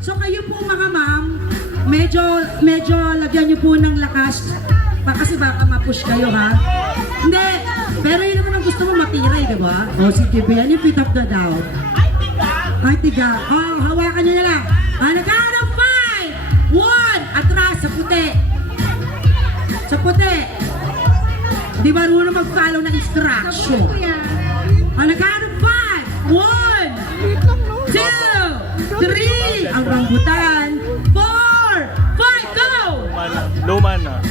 So kayo po mga ma'am, medyo lagyan niyo po ng lakas. Kasi baka ma-push kayo ha. Hindi, pero yun naman ang gusto mo matiray, di ba? O sige, yan yung pit of the doubt. Ay, tiga. Oh, hawakan niyo na lang. On the count of 5. 1. Atras, sa puti. Sa puti. Di marunong mag-follow ng instruction. On the count of 5. 1, 2, 3. Ang rambutan. 4, 5, go! Luma na.